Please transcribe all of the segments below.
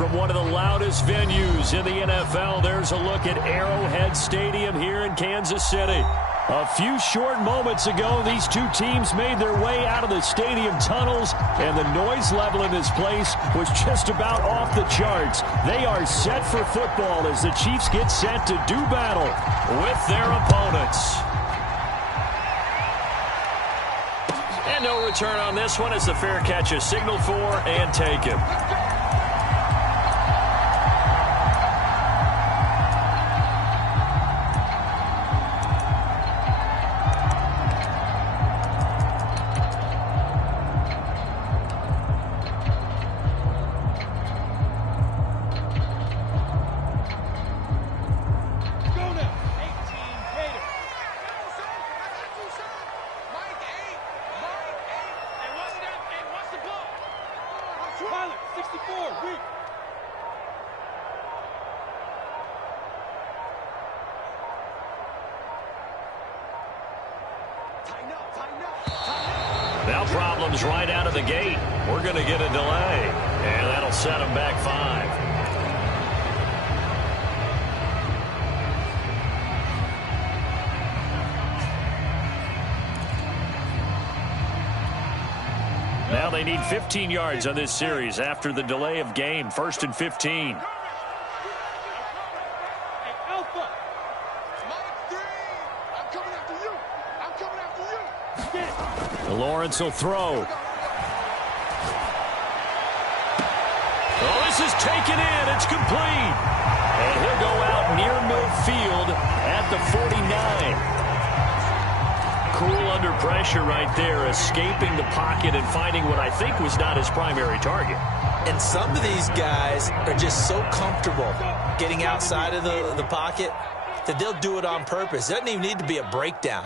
from one of the loudest venues in the NFL. There's a look at Arrowhead Stadium here in Kansas City. A few short moments ago, these two teams made their way out of the stadium tunnels, and the noise level in this place was just about off the charts. They are set for football as the Chiefs get set to do battle with their opponents. And no return on this one as the fair catch is signaled for and taken. Now problems right out of the gate. We're going to get a delay, and that'll set them back 5. Now they need 15 yards on this series after the delay of game. 1st and 15. Lawrence will throw. Oh, this is taken in. It's complete. And he'll go out near midfield at the 49. Cool under pressure right there, escaping the pocket and finding what I think was not his primary target. And some of these guys are just so comfortable getting outside of the pocket that they'll do it on purpose. It doesn't even need to be a breakdown.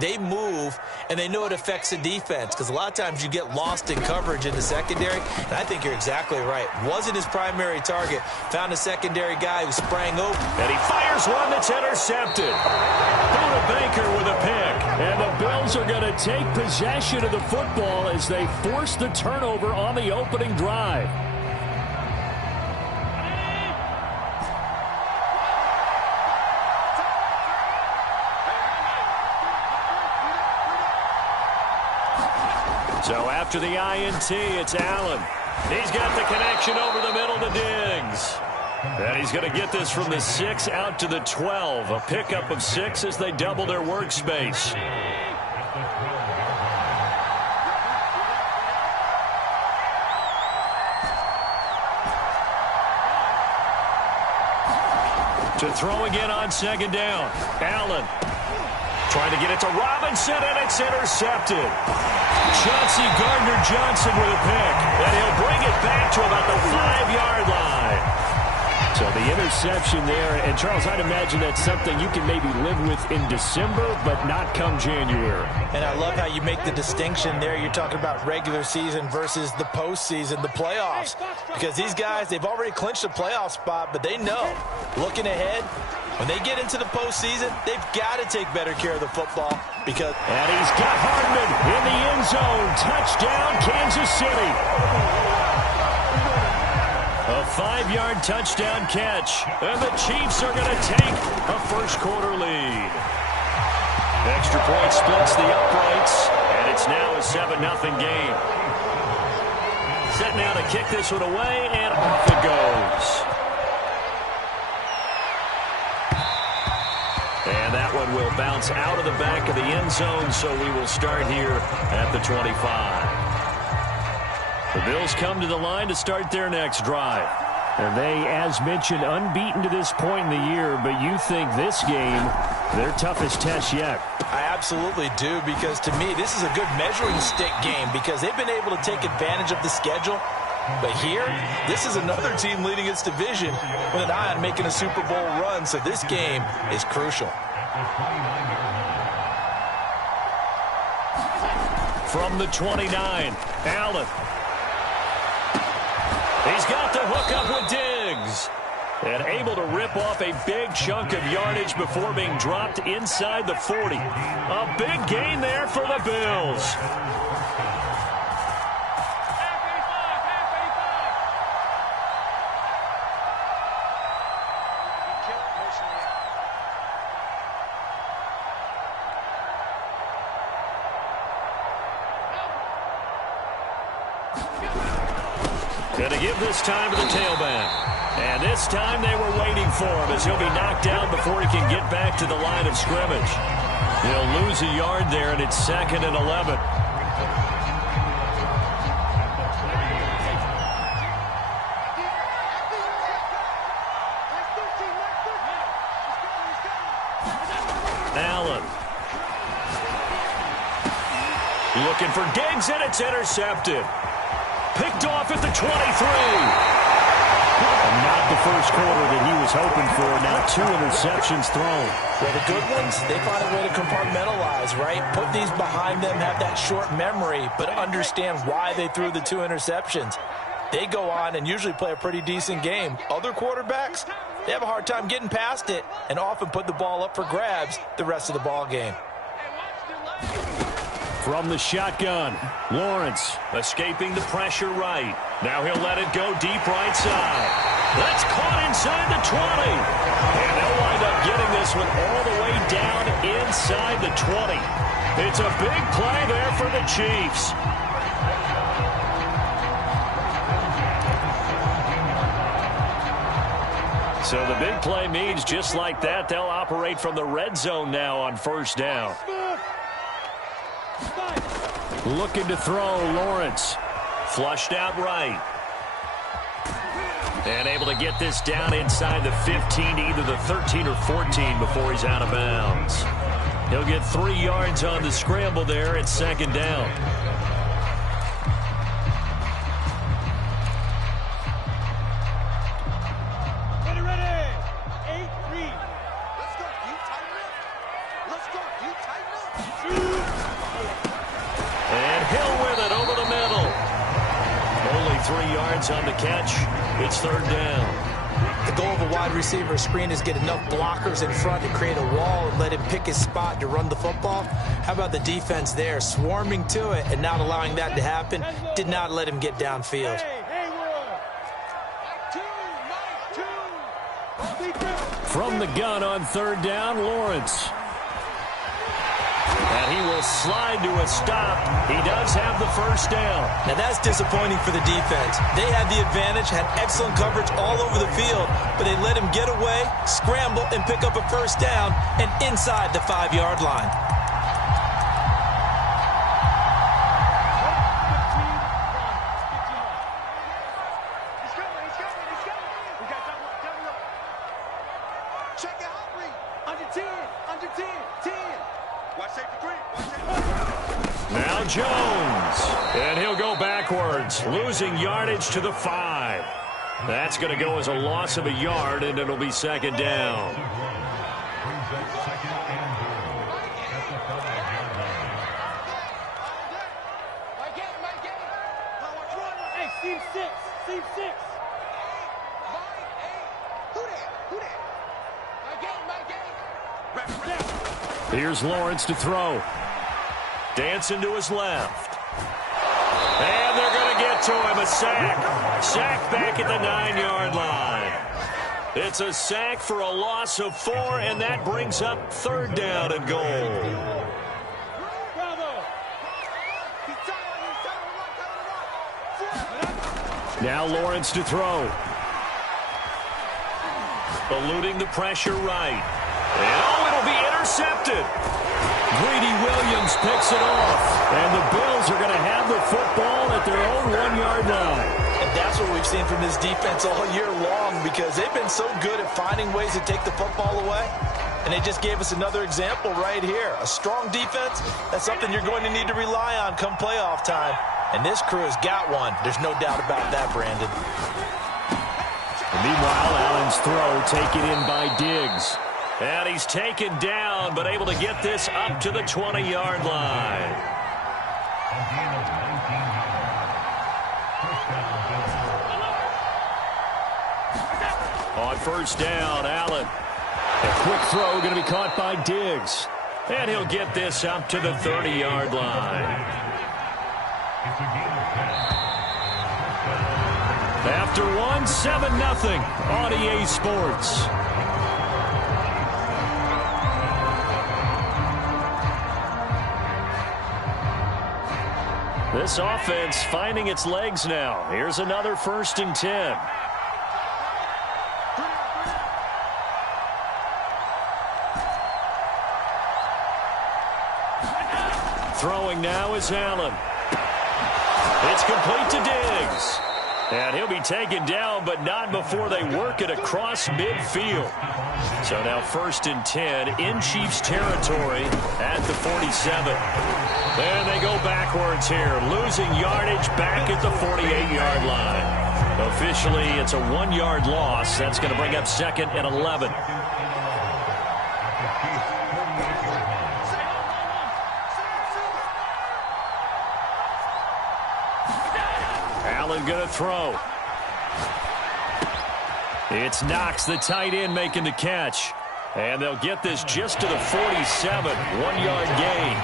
They move, and they know it affects the defense, because a lot of times you get lost in coverage in the secondary, and I think you're exactly right. Wasn't his primary target. Found a secondary guy who sprang open. And he fires one that's intercepted. Buda Baker with a pick. And the Bills are going to take possession of the football as they force the turnover on the opening drive. So after the INT, it's Allen. He's got the connection over the middle to Diggs. And he's going to get this from the 6 out to the 12. A pickup of 6 as they double their workspace. To throw again on 2nd down. Allen trying to get it to Robinson, and it's intercepted. Chauncey Gardner-Johnson with a pick, and he'll bring it back to about the 5-yard line. So the interception there, and Charles, I'd imagine that's something you can maybe live with in December, but not come January. And I love how you make the distinction there. You're talking about regular season versus the postseason, the playoffs. Because these guys, they've already clinched a playoff spot, but they know, looking ahead, when they get into the postseason, they've got to take better care of the football. And he's got Hardman in the end zone. Touchdown, Kansas City. A 5-yard touchdown catch. And the Chiefs are going to take a first-quarter lead. Extra point splits the uprights, and it's now a 7-0 game. Set now to kick this one away, and off it goes. And that one will bounce out of the back of the end zone, so we will start here at the 25. The Bills come to the line to start their next drive. And they, as mentioned, unbeaten to this point in the year, but you think this game, their toughest test yet. I absolutely do, because to me, this is a good measuring stick game, because they've been able to take advantage of the schedule. But here, this is another team leading its division with an eye on making a Super Bowl run, so this game is crucial. From the 29, Allen. He's got the hook up with Diggs. And able to rip off a big chunk of yardage before being dropped inside the 40. A big gain there for the Bills. Going to give this time to the tailback. And this time they were waiting for him as he'll be knocked down before he can get back to the line of scrimmage. He'll lose a yard there, and it's 2nd and 11. Allen. Looking for Diggs, and it's intercepted. Picked off at the 23. And not the first quarter that he was hoping for. Now 2 interceptions thrown. Well, the good ones, they find a way to compartmentalize, right? Put these behind them, have that short memory, but understand why they threw the 2 interceptions. They go on and usually play a pretty decent game. Other quarterbacks, they have a hard time getting past it and often put the ball up for grabs the rest of the ball game. From the shotgun, Lawrence escaping the pressure right. Now he'll let it go deep right side. That's caught inside the 20. And they'll wind up getting this one all the way down inside the 20. It's a big play there for the Chiefs. So the big play means just like that, they'll operate from the red zone now on 1st down. Looking to throw, Lawrence. Flushed out right. And able to get this down inside the 15, either the 13 or 14 before he's out of bounds. He'll get 3 yards on the scramble there at 2nd down. Ready. 8-3. Let's go. You tighten up. Let's go. You tighten up. And Hill with it over the middle. Only 3 yards on the catch. It's 3rd down. The goal of a wide receiver screen is get enough blockers in front to create a wall and let him pick his spot to run the football. How about the defense there, swarming to it and not allowing that to happen? Did not let him get downfield. From the gun on 3rd down, Lawrence. And he will slide to a stop. He does have the 1st down. Now that's disappointing for the defense. They had the advantage, had excellent coverage all over the field, but they let him get away, scramble, and pick up a 1st down and inside the 5-yard line. Check it out, Reed. Under 10, 10. Watch safety 3. Now Jones. And he'll go backwards, losing yardage to the 5. That's going to go as a loss of a yard, and it'll be 2nd down. Hey, Steve 6. Steve 6. Who that? My game. Here's Lawrence to throw. Dancing to his left. And they're going to get to him. A sack. Sack back at the 9-yard line. It's a sack for a loss of 4, and that brings up 3rd down and goal. Now Lawrence to throw. Eluding the pressure right. And it'll be intercepted. Greedy Williams picks it off. And the Bills are going to have the football at their own 1-yard line. And that's what we've seen from this defense all year long, because they've been so good at finding ways to take the football away. And they just gave us another example right here. A strong defense, that's something you're going to need to rely on come playoff time. And this crew has got one. There's no doubt about that, Brandon. And meanwhile, Allen's throw taken in by Diggs. And he's taken down, but able to get this up to the 20-yard line. On 1st down, Allen. A quick throw going to be caught by Diggs. And he'll get this up to the 30-yard line. After 1, 7-0 on EA Sports. This offense finding its legs now. Here's another 1st and 10. Throwing now is Allen. It's complete to Diggs. And he'll be taken down, but not before they work it across midfield. So now 1st and 10 in Chiefs territory at the 47. And they go backwards here, losing yardage back at the 48-yard line. Officially, it's a 1-yard loss. That's going to bring up 2nd and 11. Allen going to throw. It's Knox, the tight end, making the catch. And they'll get this just to the 47, 1-yard gain.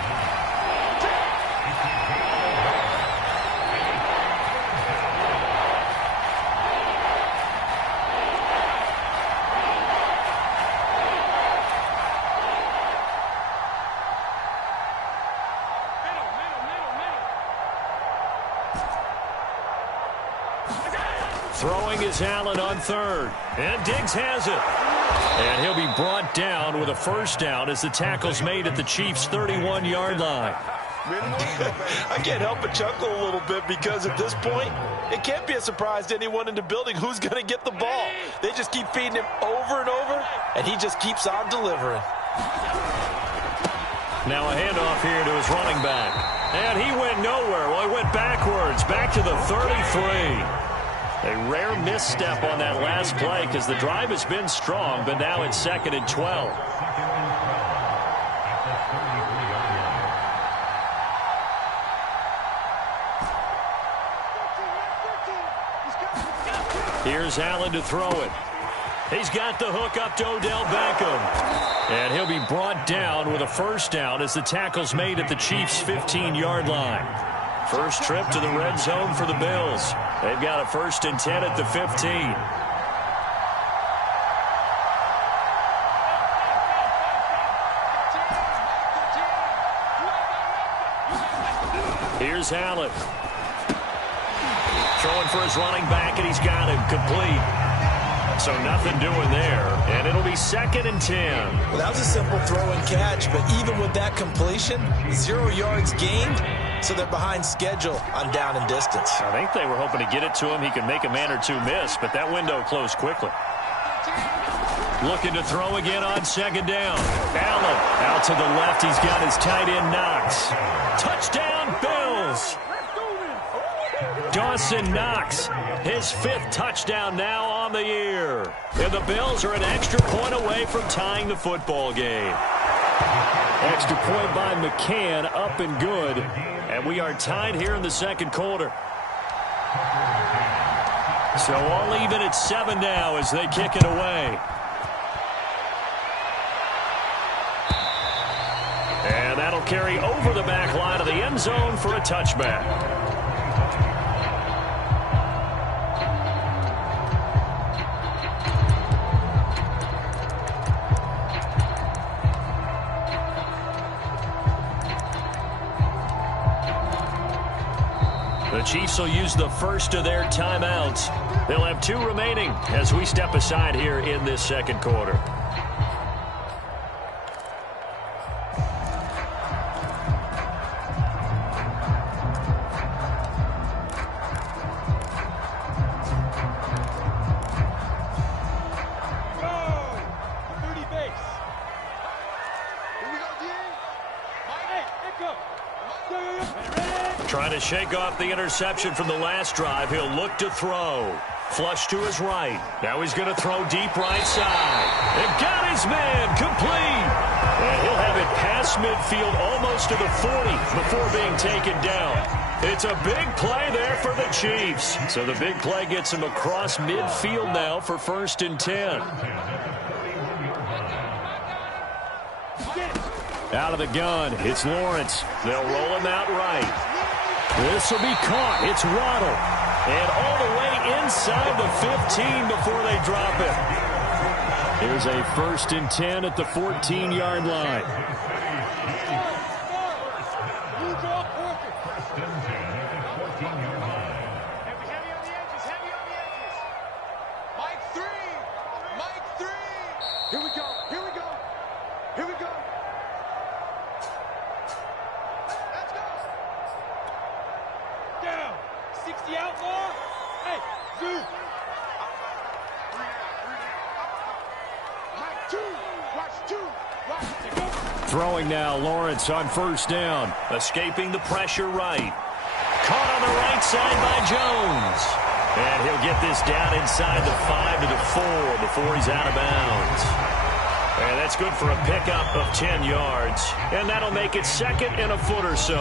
Throwing is Allen on 3rd. And Diggs has it. And he'll be brought down with a 1st down as the tackle's made at the Chiefs' 31-yard line. I can't help but chuckle a little bit because at this point, it can't be a surprise to anyone in the building who's going to get the ball. They just keep feeding him over and over, and he just keeps on delivering. Now a handoff here to his running back. And he went nowhere. Well, he went backwards, back to the 33. A rare misstep on that last play because the drive has been strong, but now it's 2nd and 12. Here's Allen to throw it. He's got the hook up to Odell Beckham. And he'll be brought down with a 1st down as the tackle's made at the Chiefs' 15-yard line. First trip to the red zone for the Bills. They've got a 1st and 10 at the 15. Here's Allen. Throwing for his running back, and he's got him complete. So nothing doing there, and it'll be 2nd and 10. Well, that was a simple throw and catch, but even with that completion, 0 yards gained, so they're behind schedule on down and distance. I think they were hoping to get it to him. He could make a man or two miss, but that window closed quickly. Looking to throw again on 2nd down. Allen out to the left. He's got his tight end Knox. Touchdown, Bills. Dawson Knox, his 5th touchdown now on the year. And the Bills are an extra point away from tying the football game. Extra point by McCann, up and good. And we are tied here in the 2nd quarter. So all even at 7 now as they kick it away. And that'll carry over the back line of the end zone for a touchback. The Chiefs will use the first of their timeouts. They'll have 2 remaining as we step aside here in this 2nd quarter. Trying to shake off the interception from the last drive. He'll look to throw. Flush to his right. Now he's going to throw deep right side. And got his man complete. And he'll have it past midfield almost to the 40 before being taken down. It's a big play there for the Chiefs. So the big play gets him across midfield now for 1st and 10. Out of the gun, it's Lawrence. They'll roll him out right. This will be caught. It's Waddle. And all the way inside the 15 before they drop it. Here's a 1st and 10 at the 14-yard line. the outlaw. Hey, Zoo. Mike, two. Watch two. Watch. Throwing now, Lawrence on first down. Escaping the pressure right. Caught on the right side by Jones. And he'll get this down inside the 5 to the 4 before he's out of bounds. And that's good for a pickup of 10 yards. And that'll make it second and a foot or so.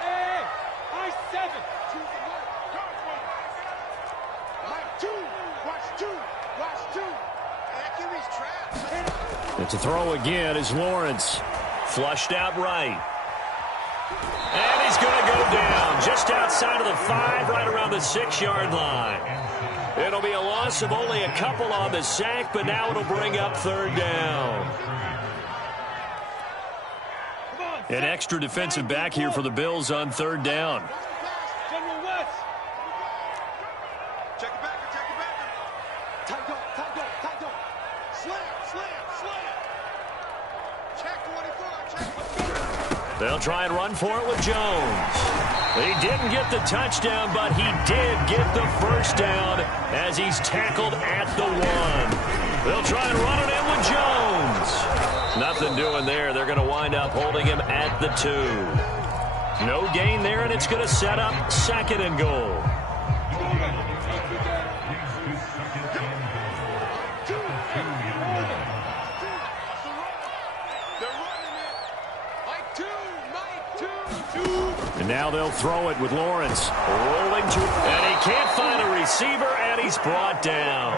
Hey, I-7. Mike, two. Watch two. Watch two. Accuracy's trapped. It's a throw again as Lawrence flushed out right. And he's going to go down just outside of the 5, right around the 6-yard line. It'll be a loss of only a couple on the sack, but now it'll bring up third down. An extra defensive back here for the Bills on third down. General West. Check it back. Check it back. Tight go. Slam. Check 24. Check. They'll try and run for it with Jones. He didn't get the touchdown, but he did get the first down as he's tackled at the 1. They'll try and run it in with Jones. Nothing doing there. They're going to wind up holding him at the 2. No gain there, and it's going to set up second and goal. And now they'll throw it with Lawrence rolling to, and he can't find a receiver, and he's brought down.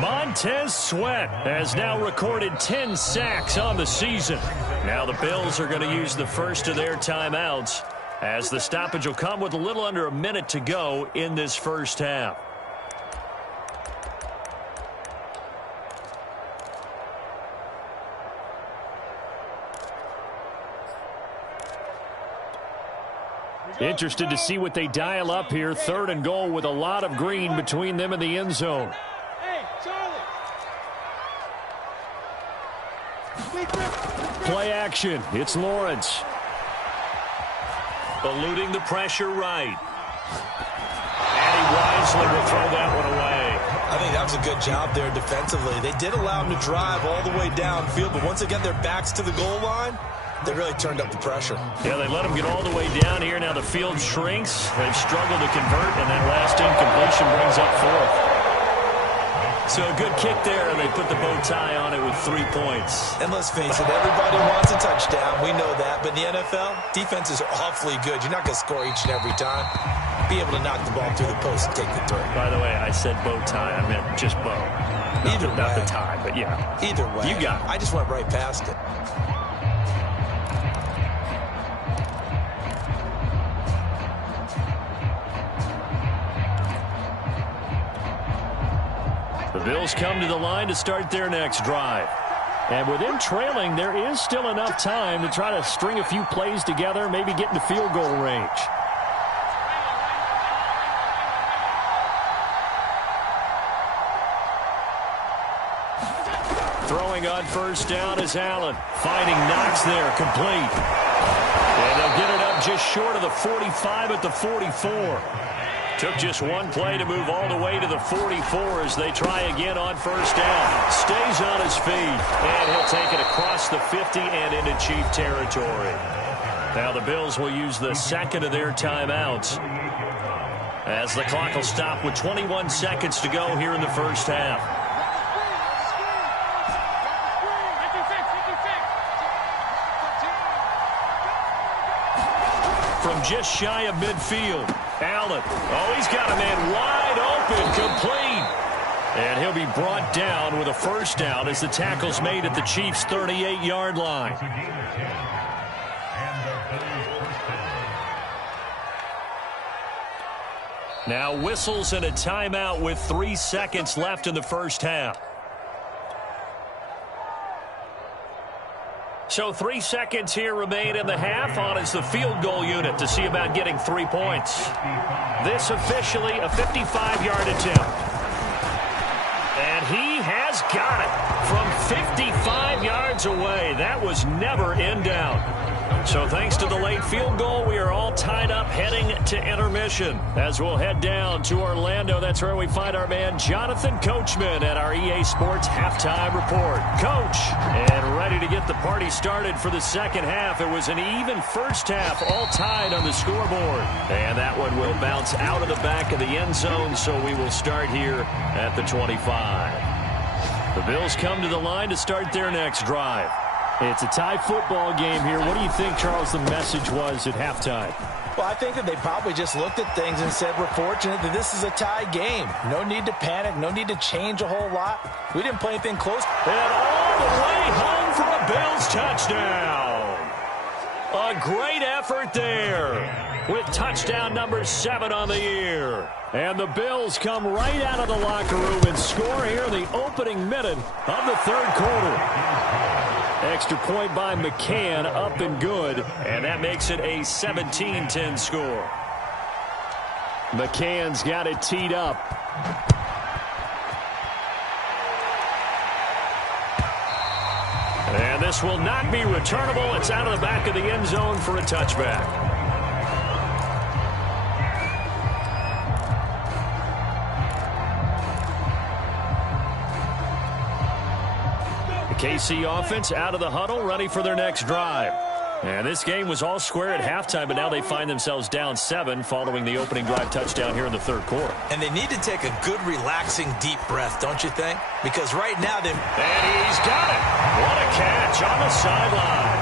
Montez Sweat has now recorded 10 sacks on the season. Now the Bills are going to use the first of their timeouts as the stoppage will come with a little under a minute to go in this first half. Interested to see what they dial up here. Third and goal with a lot of green between them and the end zone. Hey, Charlie. Play action. It's Lawrence. Eluding the pressure right. And he wisely will throw that one away. I think that was a good job there defensively. They did allow him to drive all the way downfield, but once they get their backs to the goal line, they really turned up the pressure. Yeah, they let him get all the way down here. Now the field shrinks. They've struggled to convert, and that last incompletion brings up 4th. So a good kick there, and they put the bow tie on it with 3 points. And let's face it, everybody wants a touchdown. We know that. But in the NFL, defenses are awfully good. You're not going to score each and every time. Be able to knock the ball through the post and take the throw. By the way, I said bow tie. I meant just bow. Not the tie, but yeah. Either way. You got it. I just went right past it. The Bills come to the line to start their next drive. And with them trailing, there is still enough time to try to string a few plays together, maybe get into field goal range. Throwing on first down is Allen. Finding Knox there, complete. And they'll get it up just short of the 45 at the 44. Took just one play to move all the way to the 44 as they try again on first down. Stays on his feet, and he'll take it across the 50 and into Chief territory. Now the Bills will use the second of their timeouts as the clock will stop with 21 seconds to go here in the first half. From just shy of midfield, Allen. Oh, he's got a man wide open, complete. And he'll be brought down with a first down as the tackle's made at the Chiefs' 38-yard line. Now whistles and a timeout with 3 seconds left in the first half. So 3 seconds here remain in the half. On is the field goal unit to see about getting 3 points. This officially a 55-yard attempt. And he has got it from 55 yards away. That was never in doubt. So thanks to the late field goal, we are all tied up heading to intermission. As we'll head down to Orlando, that's where we find our man Jonathan Coachman at our EA Sports Halftime Report. Coach, and ready to get the party started for the second half. It was an even first half, all tied on the scoreboard. And that one will bounce out of the back of the end zone, so we will start here at the 25. The Bills come to the line to start their next drive. It's a tie football game here. What do you think, Charles, the message was at halftime? Well, I think that they probably just looked at things and said, we're fortunate that this is a tie game. No need to panic. No need to change a whole lot. We didn't play anything close. And all the way home for a Bills touchdown. A great effort there with touchdown number 7 on the year. And the Bills come right out of the locker room and score here in the opening minute of the third quarter. Extra point by McCann, up and good, and that makes it a 17-10 score. McCann's got it teed up. And this will not be returnable. It's out of the back of the end zone for a touchback. KC offense out of the huddle, ready for their next drive. And this game was all square at halftime, but now they find themselves down 7 following the opening drive touchdown here in the third quarter. And they need to take a good, relaxing, deep breath, don't you think? Because right now they... And he's got it. What a catch on the sideline.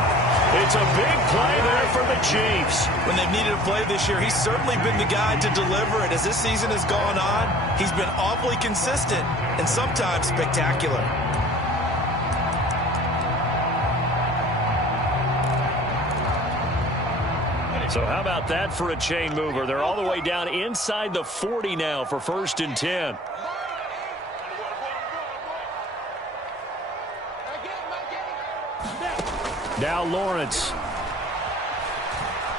It's a big play there for the Chiefs. When they've needed a play this year, he's certainly been the guy to deliver it. As this season has gone on, he's been awfully consistent and sometimes spectacular. So how about that for a chain mover? They're all the way down inside the 40 now for 1st and 10. Now Lawrence.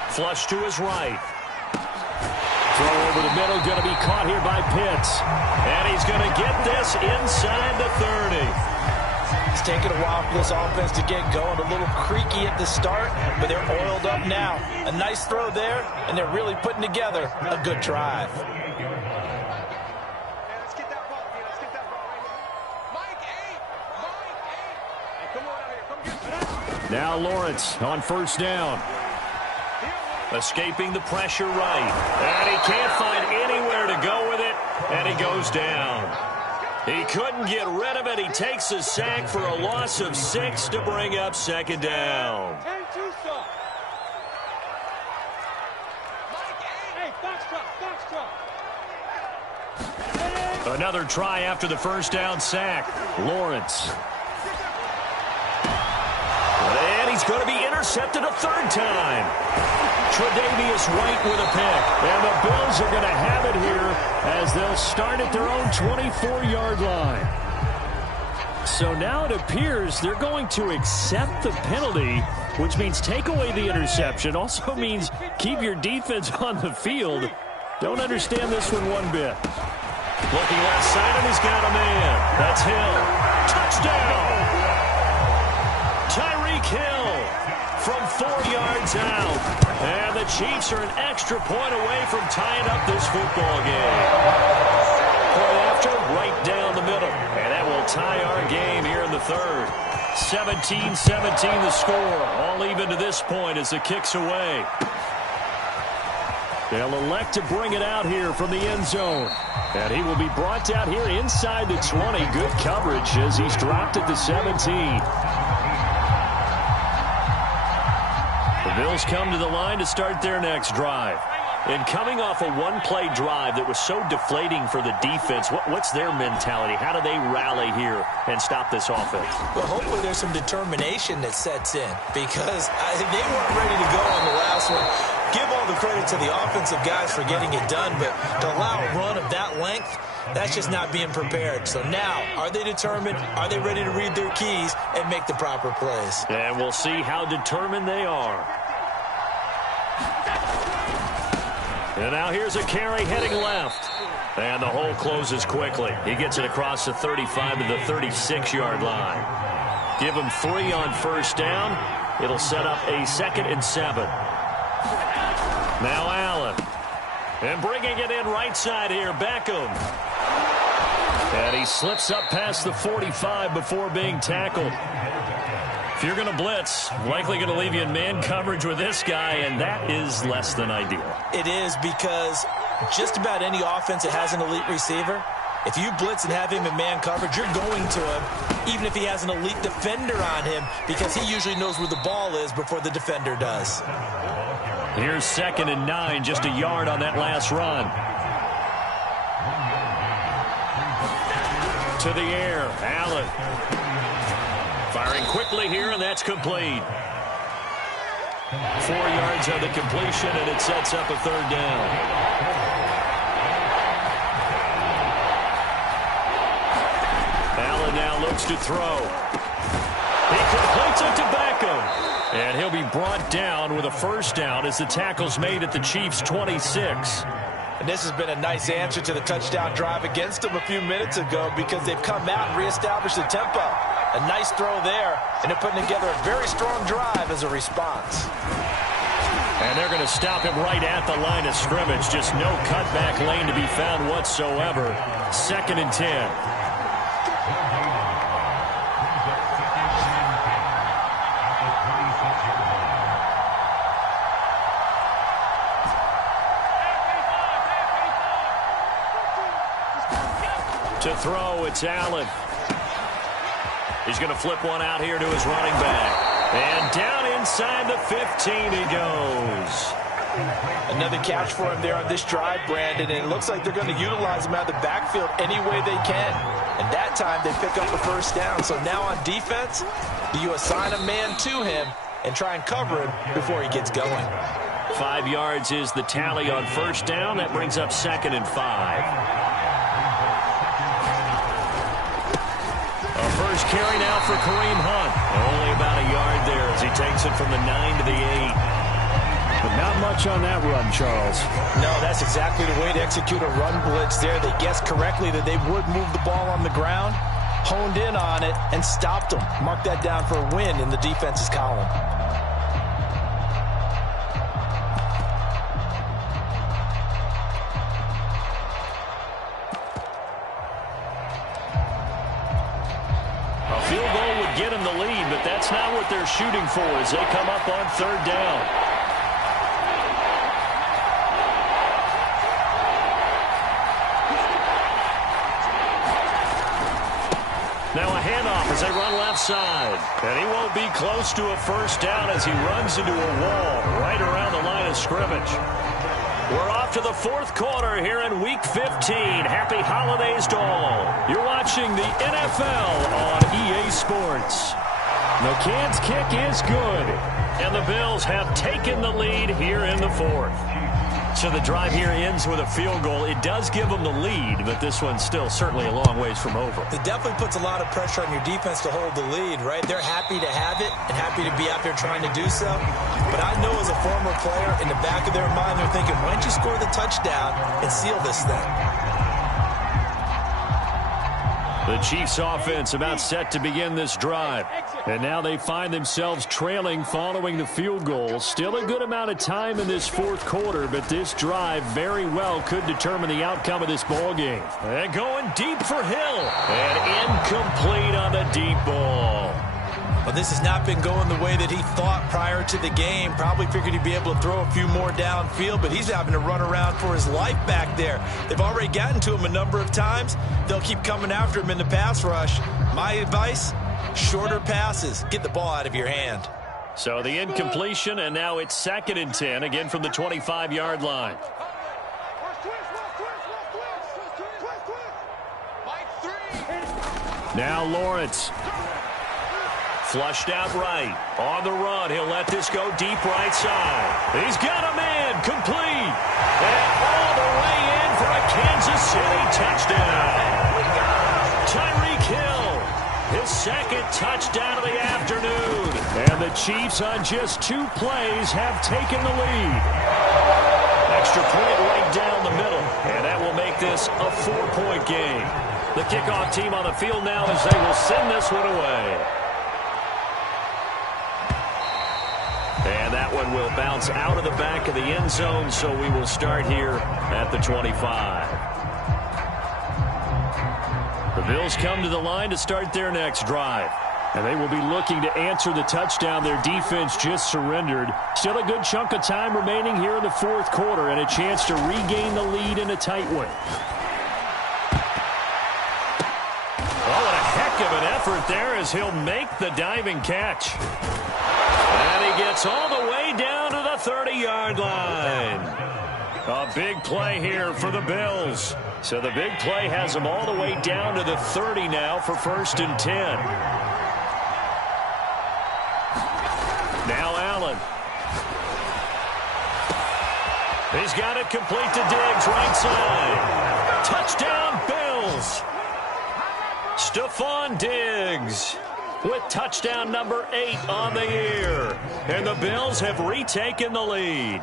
Flush to his right. Throw over the middle, going to be caught here by Pitts. And he's going to get this inside the 30. It's taken a while for this offense to get going. A little creaky at the start, but they're oiled up now. A nice throw there, and they're really putting together a good drive. Now Lawrence on 1st down. Escaping the pressure right. And he can't find anywhere to go with it, and he goes down. He couldn't get rid of it. He takes a sack for a loss of 6 to bring up 2nd down. Another try after the 1st down sack. Lawrence. And he's going to be intercepted a 3rd time. Tre'Davious White with a pick. And the Bills are going to have it here as they'll start at their own 24-yard line. So now it appears they're going to accept the penalty, which means take away the interception. Also means keep your defense on the field. Don't understand this one bit. Looking left side, and he's got a man. That's Hill. Touchdown! Tyreek Hill from 4 yards out. And the Chiefs are an extra point away from tying up this football game. Point after, right down the middle. And that will tie our game here in the third. 17-17 the score. All even to this point as the kick's away. They'll elect to bring it out here from the end zone. And he will be brought down here inside the 20. Good coverage as he's dropped at the 17. The Bills come to the line to start their next drive. And coming off a one-play drive that was so deflating for the defense, what's their mentality? How do they rally here and stop this offense? Well, hopefully there's some determination that sets in because they weren't ready to go on the last one. Give all the credit to the offensive guys for getting it done, but to allow a run of that length, that's just not being prepared. So now, are they determined? Are they ready to read their keys and make the proper plays? And we'll see how determined they are. And now here's a carry heading left. And the hole closes quickly. He gets it across the 35 to the 36-yard line. Give him 3 on first down. It'll set up a 2nd and 7. Now Allen. And bringing it in right side here, Beckham. And he slips up past the 45 before being tackled. If you're going to blitz, likely going to leave you in man coverage with this guy, and that is less than ideal. It is, because just about any offense that has an elite receiver, if you blitz and have him in man coverage, you're going to him, even if he has an elite defender on him, because he usually knows where the ball is before the defender does. Here's 2nd and 9, just a yard on that last run. To the air, Allen. Firing quickly here, and that's complete. 4 yards on the completion, and it sets up a 3rd down. Allen now looks to throw. He completes it to Beckham. And he'll be brought down with a 1st down as the tackle's made at the Chiefs' 26. And this has been a nice answer to the touchdown drive against them a few minutes ago, because they've come out and reestablished the tempo. A nice throw there, and they're putting together a very strong drive as a response. And they're going to stop him right at the line of scrimmage. Just no cutback lane to be found whatsoever. 2nd and 10. To throw, it's Allen. He's going to flip one out here to his running back. And down inside the 15 he goes. Another catch for him there on this drive, Brandon, and it looks like they're going to utilize him out of the backfield any way they can. And that time they pick up a 1st down. So now on defense, you assign a man to him and try and cover him before he gets going. 5 yards is the tally on 1st down. That brings up 2nd and 5. First carry now for Kareem Hunt. Only about a yard there as he takes it from the 9 to the 8. But not much on that run, Charles. No, that's exactly the way to execute a run blitz there. They guessed correctly that they would move the ball on the ground, honed in on it, and stopped them. Mark that down for a win in the defense's column. Get him the lead, but that's not what they're shooting for as they come up on 3rd down. Now a handoff as they run left side. And he won't be close to a 1st down as he runs into a wall right around the line of scrimmage. We're off to the 4th quarter here in Week 15. Happy holidays to all. You're watching the NFL on EA Sports. McCann's kick is good, and the Bills have taken the lead here in the 4th. So the drive here ends with a field goal. It does give them the lead, but this one's still certainly a long ways from over. It definitely puts a lot of pressure on your defense to hold the lead, right? They're happy to have it and happy to be out there trying to do so. But I know as a former player, in the back of their mind, they're thinking, why don't you score the touchdown and seal this thing? The Chiefs offense about set to begin this drive. And now they find themselves trailing following the field goal. Still a good amount of time in this 4th quarter, but this drive very well could determine the outcome of this ball game. And going deep for Hill. And incomplete on the deep ball. Well, this has not been going the way that he thought prior to the game. Probably figured he'd be able to throw a few more downfield, but he's having to run around for his life back there. They've already gotten to him a number of times. They'll keep coming after him in the pass rush. My advice, shorter passes. Get the ball out of your hand. So the incompletion, and now it's 2nd and 10, again from the 25-yard line. Now Lawrence. Flushed out right. On the run. He'll let this go deep right side. He's got a man. Complete. And all the way in for a Kansas City touchdown. Tyreek Hill. His 2nd touchdown of the afternoon. And the Chiefs on just 2 plays have taken the lead. Extra point right down the middle. And that will make this a 4-point game. The kickoff team on the field now as they will send this one away. one will bounce out of the back of the end zone, so we will start here at the 25. The Bills come to the line to start their next drive. And they will be looking to answer the touchdown their defense just surrendered. Still a good chunk of time remaining here in the fourth quarter and a chance to regain the lead in a tight one. Oh, what a heck of an effort there as he'll make the diving catch. And he gets all the way down to the 30-yard line. A big play here for the Bills. So the big play has them all the way down to the 30 now for 1st and 10. Now Allen. He's got it complete to Diggs, right side. Touchdown, Bills. Stephon Diggs with touchdown number 8 on the year. And the Bills have retaken the lead.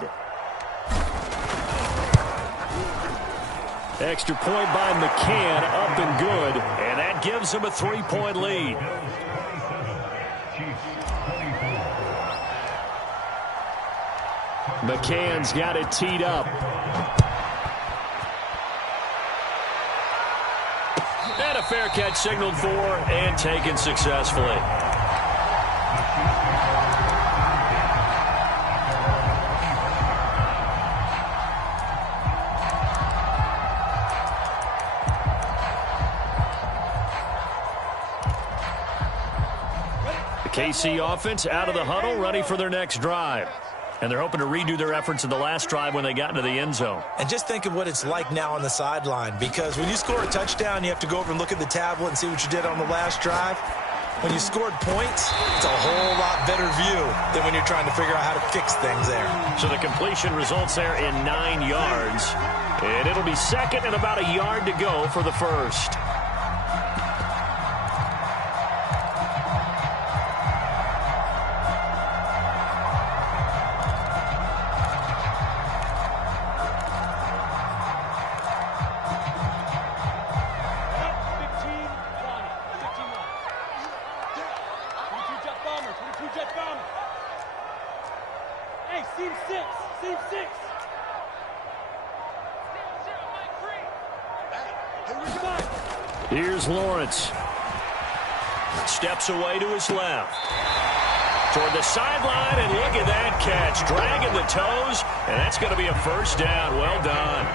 Extra point by McCann, up and good. And that gives them a 3-point lead. McCann's got it teed up. And a fair catch signaled for and taken successfully. The KC offense out of the huddle, ready for their next drive. And they're hoping to redo their efforts in the last drive when they got into the end zone. And just think of what it's like now on the sideline, because when you score a touchdown, you have to go over and look at the tablet and see what you did on the last drive. When you scored points, it's a whole lot better view than when you're trying to figure out how to fix things there. So the completion results there in 9 yards. And it'll be second and about a yard to go for the first. Here's Lawrence. Steps away to his left. Toward the sideline, and look at that catch. Dragging the toes, and that's going to be a first down. Well done.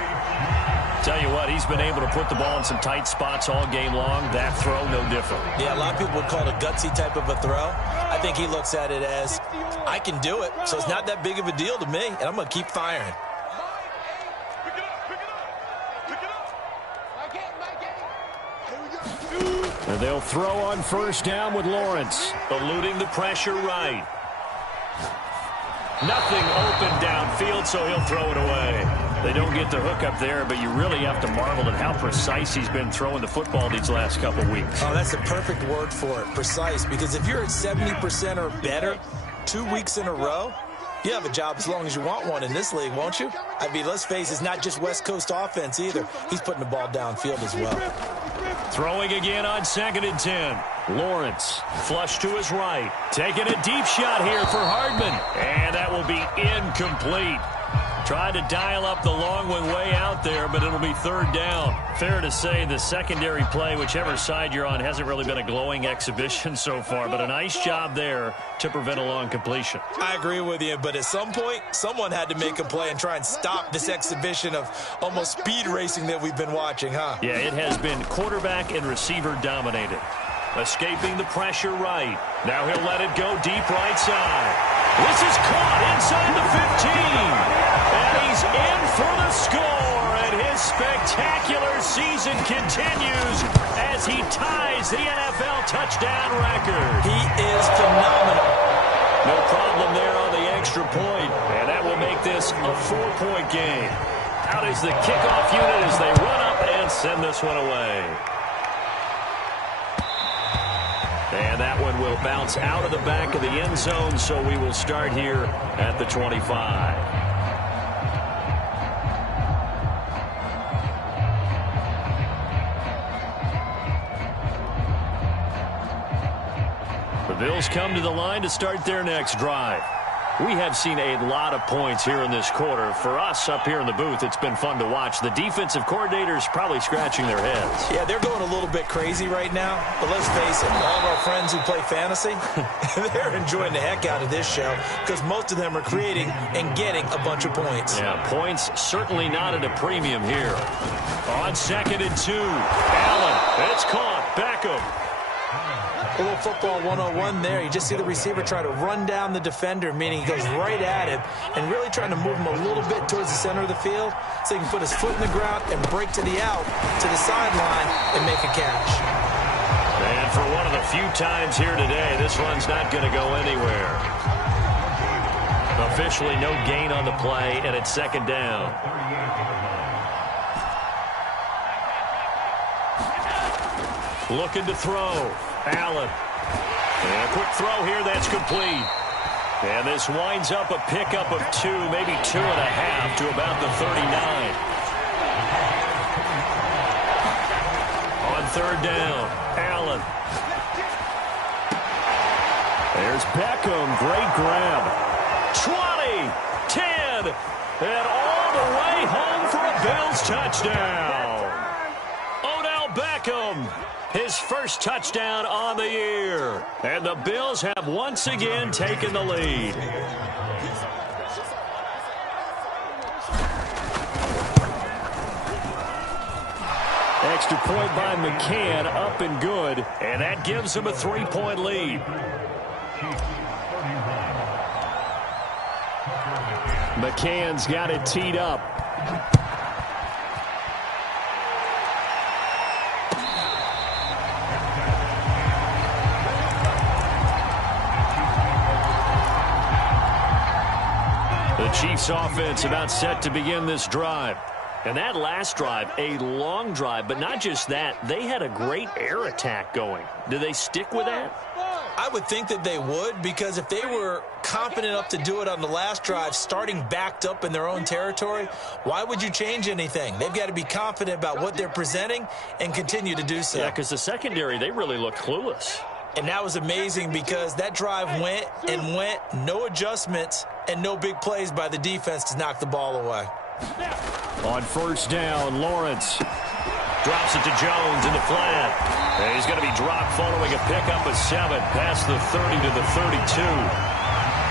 Tell you what, he's been able to put the ball in some tight spots all game long. That throw, no different. Yeah, a lot of people would call it a gutsy type of a throw. I think he looks at it as, I can do it, so it's not that big of a deal to me, and I'm going to keep firing. And they'll throw on first down with Lawrence, eluding the pressure right. Nothing open downfield, so he'll throw it away. They don't get the hook up there, but you really have to marvel at how precise he's been throwing the football these last couple weeks. Oh, that's the perfect word for it, precise, because if you're at 70% or better 2 weeks in a row, you have a job as long as you want one in this league, won't you? I mean, let's face it, it's not just West Coast offense either. He's putting the ball downfield as well. Throwing again on 2nd and 10. Lawrence, flush to his right. Taking a deep shot here for Hardman. And that will be incomplete. Tried to dial up the long one way out there, but it'll be 3rd down. Fair to say the secondary play, whichever side you're on, hasn't really been a glowing exhibition so far, but a nice job there to prevent a long completion. I agree with you, but at some point, someone had to make a play and try and stop this exhibition of almost speed racing that we've been watching, huh? Yeah, it has been quarterback and receiver dominated. Escaping the pressure right. Now he'll let it go deep right side. This is caught inside the 15. And he's in for the score. And his spectacular season continues as he ties the NFL touchdown record. He is phenomenal. No problem there on the extra point. And that will make this a 4-point game. Out is the kickoff unit as they run up and send this one away. And that one will bounce out of the back of the end zone, so we will start here at the 25. The Bills come to the line to start their next drive. We have seen a lot of points here in this quarter. For us up here in the booth, it's been fun to watch. The defensive coordinators probably scratching their heads. Yeah, they're going a little bit crazy right now. But let's face it, all of our friends who play fantasy, they're enjoying the heck out of this show because most of them are creating and getting a bunch of points. Yeah, points certainly not at a premium here. On 2nd and 2, Allen, it's caught. Beckham. A little football 101 there. You just see the receiver try to run down the defender, meaning he goes right at him and really trying to move him a little bit towards the center of the field so he can put his foot in the ground and break to the out, to the sideline, and make a catch. And for one of the few times here today, this run's not going to go anywhere. Officially no gain on the play, and it's 2nd down. Looking to throw. Allen. And a quick throw here. That's complete. And this winds up a pickup of 2, maybe 2.5 to about the 39. On 3rd down, Allen. There's Beckham. Great grab. 20, 10, and all the way home for a Bills touchdown. Odell Beckham. His first touchdown on the year. And the Bills have once again taken the lead. Extra point by McCann, up and good. And that gives him a 3-point lead. McCann's got it teed up. The Chiefs offense about set to begin this drive. And that last drive, a long drive, but not just that, they had a great air attack going. Do they stick with that? I would think that they would, because if they were confident enough to do it on the last drive, starting backed up in their own territory, why would you change anything? They've got to be confident about what they're presenting and continue to do so. Yeah, because the secondary, they really looked clueless. And that was amazing because that drive went and went, no adjustments, and no big plays by the defense to knock the ball away. On 1st down, Lawrence drops it to Jones in the flat. And he's going to be dropped following a pickup of 7 past the 30 to the 32.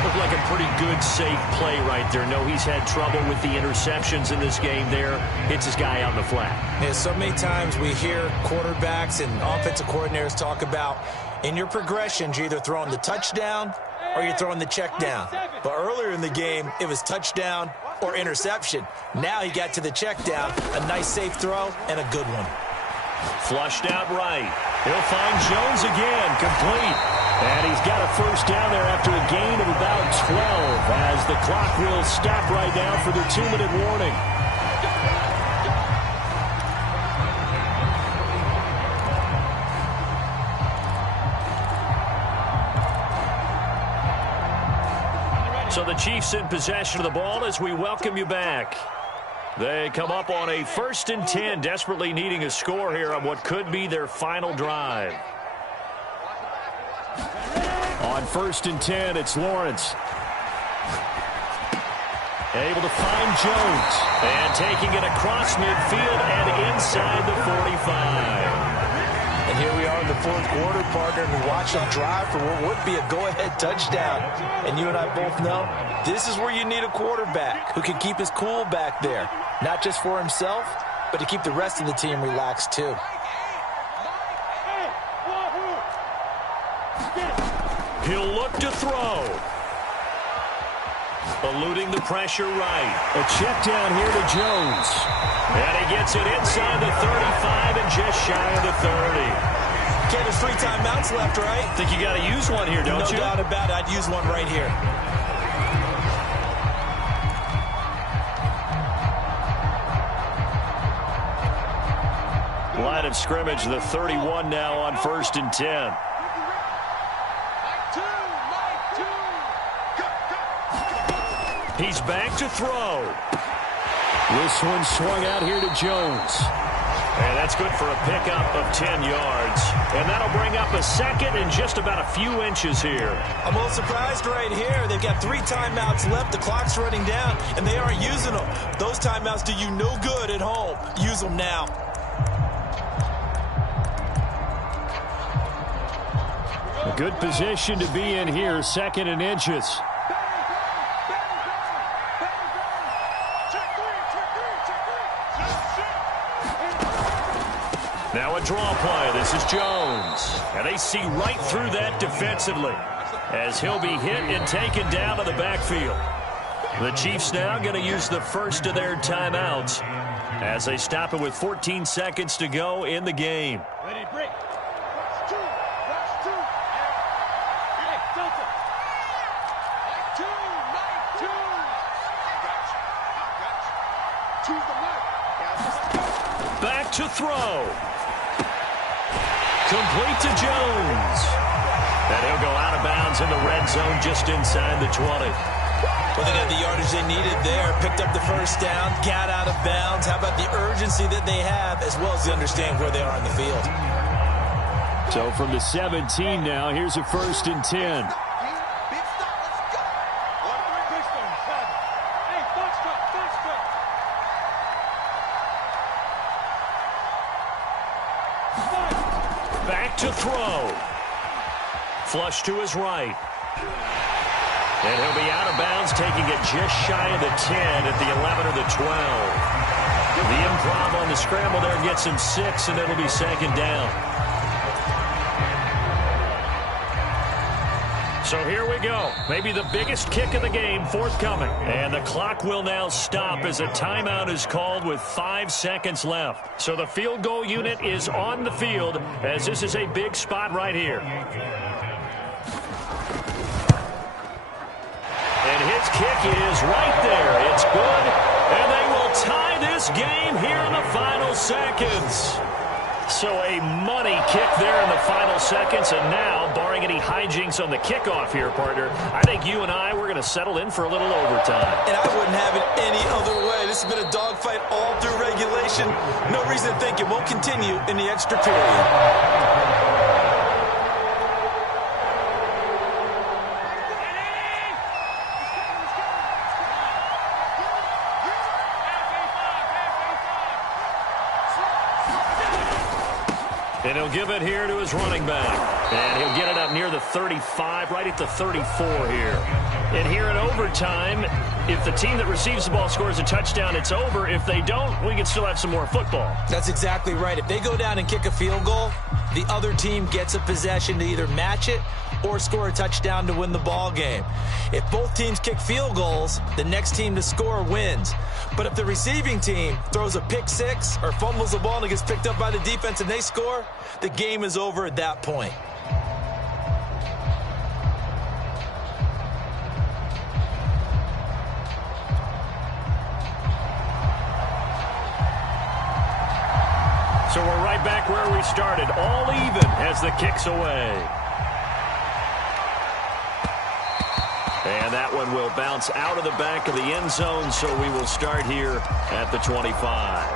Looked like a pretty good, safe play right there. No, he's had trouble with the interceptions in this game there. Hits his guy out in the flat. Yeah, so many times we hear quarterbacks and offensive coordinators talk about in your progressions, you're either throwing the touchdown or you're throwing the check down. But earlier in the game, it was touchdown or interception. Now he got to the check down, a nice safe throw, and a good one. Flushed out right. He'll find Jones again, complete. And he's got a 1st down there after a gain of about 12 as the clock will stop right now for the 2-minute warning. So the Chiefs in possession of the ball as we welcome you back. They come up on a 1st and 10, desperately needing a score here on what could be their final drive. On 1st and 10, it's Lawrence. Able to find Jones. And taking it across midfield and inside the 45. And here we are in the 4th quarter, partner, and we watch them drive for what would be a go-ahead touchdown. And you and I both know this is where you need a quarterback who can keep his cool back there. Not just for himself, but to keep the rest of the team relaxed too. He'll look to throw. Eluding the pressure right. A check down here to Jones. And he gets it inside the 35 and just shy of the 30. Okay, there's 3 timeouts left, right? Think you got to use one here, don't you? No doubt about it. I'd use one right here. Line of scrimmage, the 31 now on 1st and 10. He's back to throw. This one swung out here to Jones. And that's good for a pickup of 10 yards. And that'll bring up a second and just about a few inches here. I'm a little surprised right here. They've got 3 timeouts left. The clock's running down, and they aren't using them. Those timeouts do you no good at home. Use them now. A good position to be in here, 2nd and inches. Now a draw play. This is Jones. And they see right through that defensively as he'll be hit and taken down to the backfield. The Chiefs now going to use the first of their timeouts as they stop it with 14 seconds to go in the game. Ready, break. Rush 2. Rush 2. Hey, Delta. Night 2. Night 2. I got you. I got you. Choose the night. Back to throw. Complete to Jones. And he'll go out of bounds in the red zone just inside the 20. Well, they got the yardage they needed there. Picked up the first down, got out of bounds. How about the urgency that they have, as well as they understand where they are on the field? So from the 17 now, here's a 1st and 10. Big stop. Let's go. 1-3. Pistol. 7. Hey, foxtrot. Foxtrot. Back to throw. Flush to his right. And he'll be out of bounds, taking it just shy of the 10 at the 11 or the 12. The improv on the scramble there gets him 6, and it'll be 2nd down. So here we go. Maybe the biggest kick of the game forthcoming. And the clock will now stop as a timeout is called with 5 seconds left. So the field goal unit is on the field as this is a big spot right here. And his kick is right there. It's good. And they will tie this game here in the final seconds. So a money kick there in the final seconds. And now, barring any hijinks on the kickoff here, partner, I think you and I, we're going to settle in for a little overtime. And I wouldn't have it any other way. This has been a dogfight all through regulation. No reason to think it won't continue in the extra period. And he'll give it here to his running back. And he'll get it up near the 35, right at the 34 here. And here in overtime, if the team that receives the ball scores a touchdown, it's over. If they don't, we can still have some more football. That's exactly right. If they go down and kick a field goal, the other team gets a possession to either match it or score a touchdown to win the ball game. If both teams kick field goals, the next team to score wins. But if the receiving team throws a pick 6 or fumbles the ball and it gets picked up by the defense and they score, the game is over at that point. So we're right back where we started, all even as the kick's away. And that one will bounce out of the back of the end zone, so we will start here at the 25.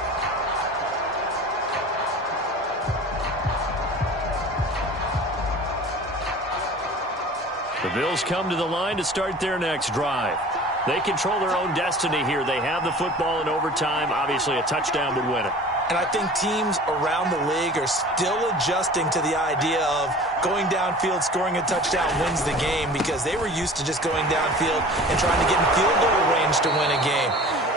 The Bills come to the line to start their next drive. They control their own destiny here. They have the football in overtime. Obviously, a touchdown would win it. And I think teams around the league are still adjusting to the idea of going downfield, scoring a touchdown wins the game, because they were used to just going downfield and trying to get in field goal range to win a game.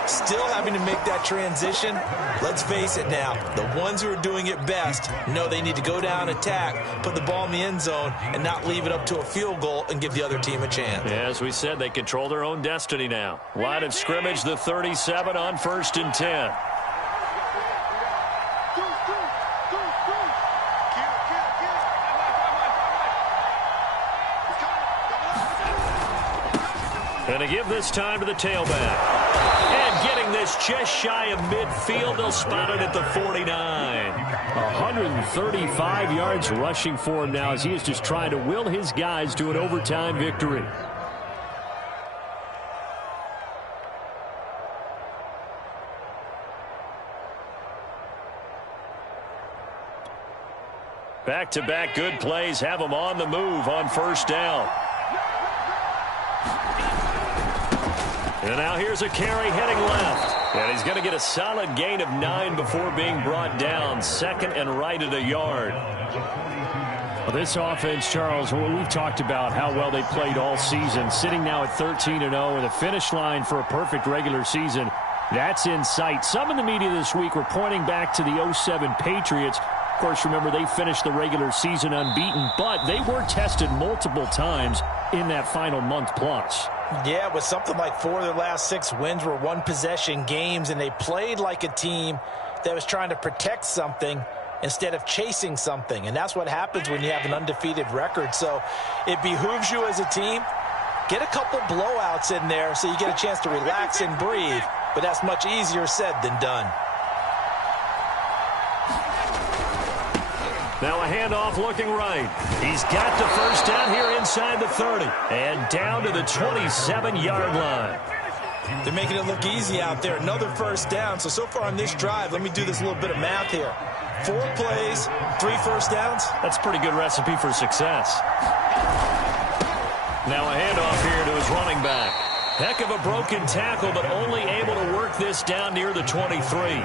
Still having to make that transition. Let's face it now, the ones who are doing it best know they need to go down, attack, put the ball in the end zone, and not leave it up to a field goal and give the other team a chance. Yeah, as we said, they control their own destiny now. Line of scrimmage, the 37 on 1st and 10. And to give this time to the tailback. And getting this just shy of midfield, they'll spot it at the 49. 135 yards rushing for him now as he is just trying to will his guys to an overtime victory. Back-to-back good plays have them on the move on first down. And now here's a carry heading left. And he's going to get a solid gain of 9 before being brought down. Second and right at a yard. Well, this offense, Charles, we've talked about how well they played all season. Sitting now at 13-0 with a finish line for a perfect regular season. That's in sight. Some in the media this week were pointing back to the 07 Patriots. Of course, remember, they finished the regular season unbeaten, but they were tested multiple times in that final month plus. Yeah, with something like 4 of their last 6 wins were one-possession games, and they played like a team that was trying to protect something instead of chasing something. And that's what happens when you have an undefeated record. So it behooves you as a team, get a couple blowouts in there so you get a chance to relax and breathe. But that's much easier said than done. Now a handoff looking right. He's got the first down here inside the 30. And down to the 27-yard line. They're making it look easy out there. Another first down. So far on this drive, let me do this little bit of math here. 4 plays, 3 first downs. That's a pretty good recipe for success. Now a handoff here to his running back. Heck of a broken tackle, but only able to work this down near the 23.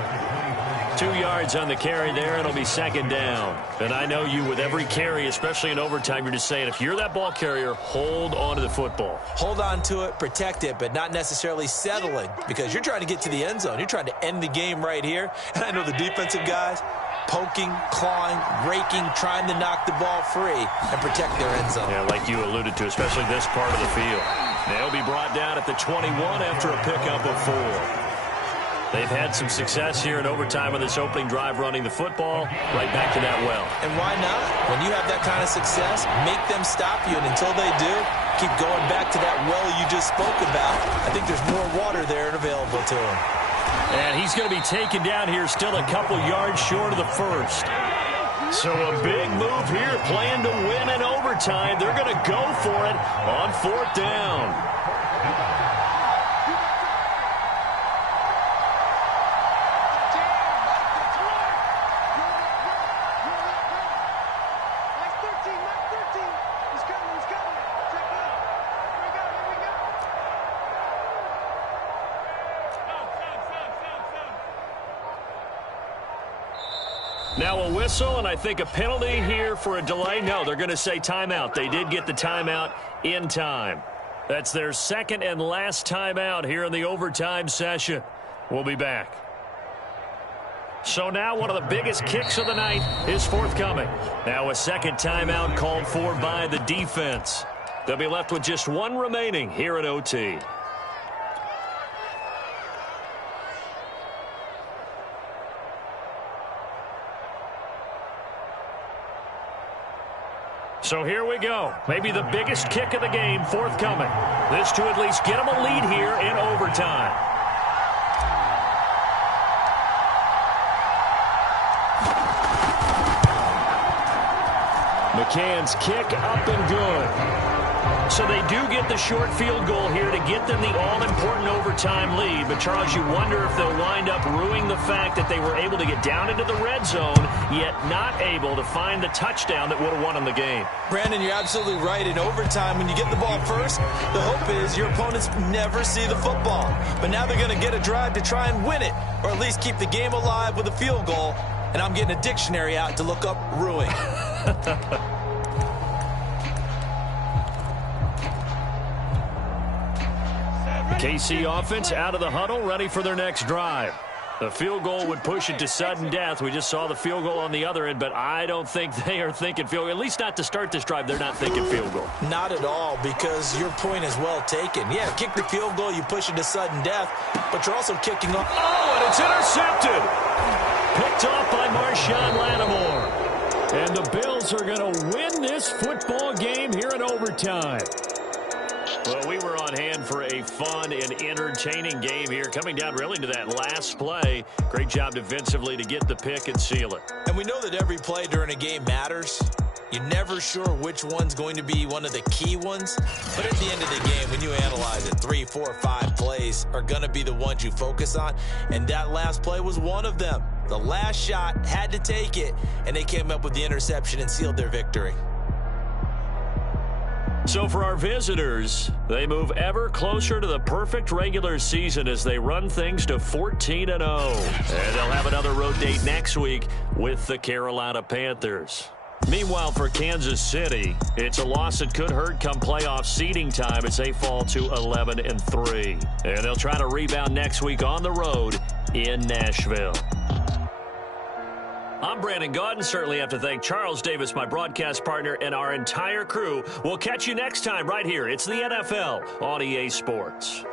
2 yards on the carry there. It'll be second down. And I know you, with every carry, especially in overtime, you're just saying, if you're that ball carrier, hold on to the football. Hold on to it, protect it, but not necessarily settling, because you're trying to get to the end zone. You're trying to end the game right here. And I know the defensive guys, poking, clawing, raking, trying to knock the ball free and protect their end zone. Yeah, like you alluded to, especially this part of the field. They'll be brought down at the 21 after a pickup of 4. They've had some success here in overtime on this opening drive running the football. Right back to that well. And why not? When you have that kind of success, make them stop you. And until they do, keep going back to that well you just spoke about. I think there's more water there and available to him. And he's going to be taken down here still a couple yards short of the first. So a big move here, playing to win in overtime. They're going to go for it on 4th down. Now a whistle, and I think a penalty here for a delay. No, they're going to say timeout. They did get the timeout in time. That's their second and last timeout here in the overtime session. We'll be back. So now one of the biggest kicks of the night is forthcoming. Now a second timeout called for by the defense. They'll be left with just 1 remaining here at OT. So here we go. Maybe the biggest kick of the game forthcoming. This to at least get them a lead here in overtime. McCann's kick up and good. So they do get the short field goal here to get them the all-important overtime lead. But, Charles, you wonder if they'll wind up ruining the fact that they were able to get down into the red zone, yet not able to find the touchdown that would have won them the game. Brandon, you're absolutely right. In overtime, when you get the ball first, the hope is your opponents never see the football. But now they're going to get a drive to try and win it, or at least keep the game alive with a field goal. And I'm getting a dictionary out to look up ruin. KC offense out of the huddle, ready for their next drive. The field goal would push it to sudden death. We just saw the field goal on the other end, but I don't think they are thinking field goal. At least not to start this drive. They're not thinking field goal. Not at all, because your point is well taken. Yeah, kick the field goal, you push it to sudden death, but you're also kicking off. Oh, and it's intercepted. Picked off by Marshawn Lattimore. And the Bills are going to win this football game here in overtime. Well, we were on hand for a fun and entertaining game here, coming down really to that last play. Great job defensively to get the pick and seal it. And we know that every play during a game matters. You're never sure which one's going to be one of the key ones. But at the end of the game, when you analyze it, 3, 4, 5 plays are going to be the ones you focus on. And that last play was one of them. The last shot had to take it, and they came up with the interception and sealed their victory. So for our visitors, they move ever closer to the perfect regular season as they run things to 14-0. And they'll have another road date next week with the Carolina Panthers. Meanwhile, for Kansas City, it's a loss that could hurt come playoff seeding time as they fall to 11-3. And they'll try to rebound next week on the road in Nashville. I'm Brandon Gaudin. Certainly have to thank Charles Davis, my broadcast partner, and our entire crew. We'll catch you next time right here. It's the NFL on EA Sports.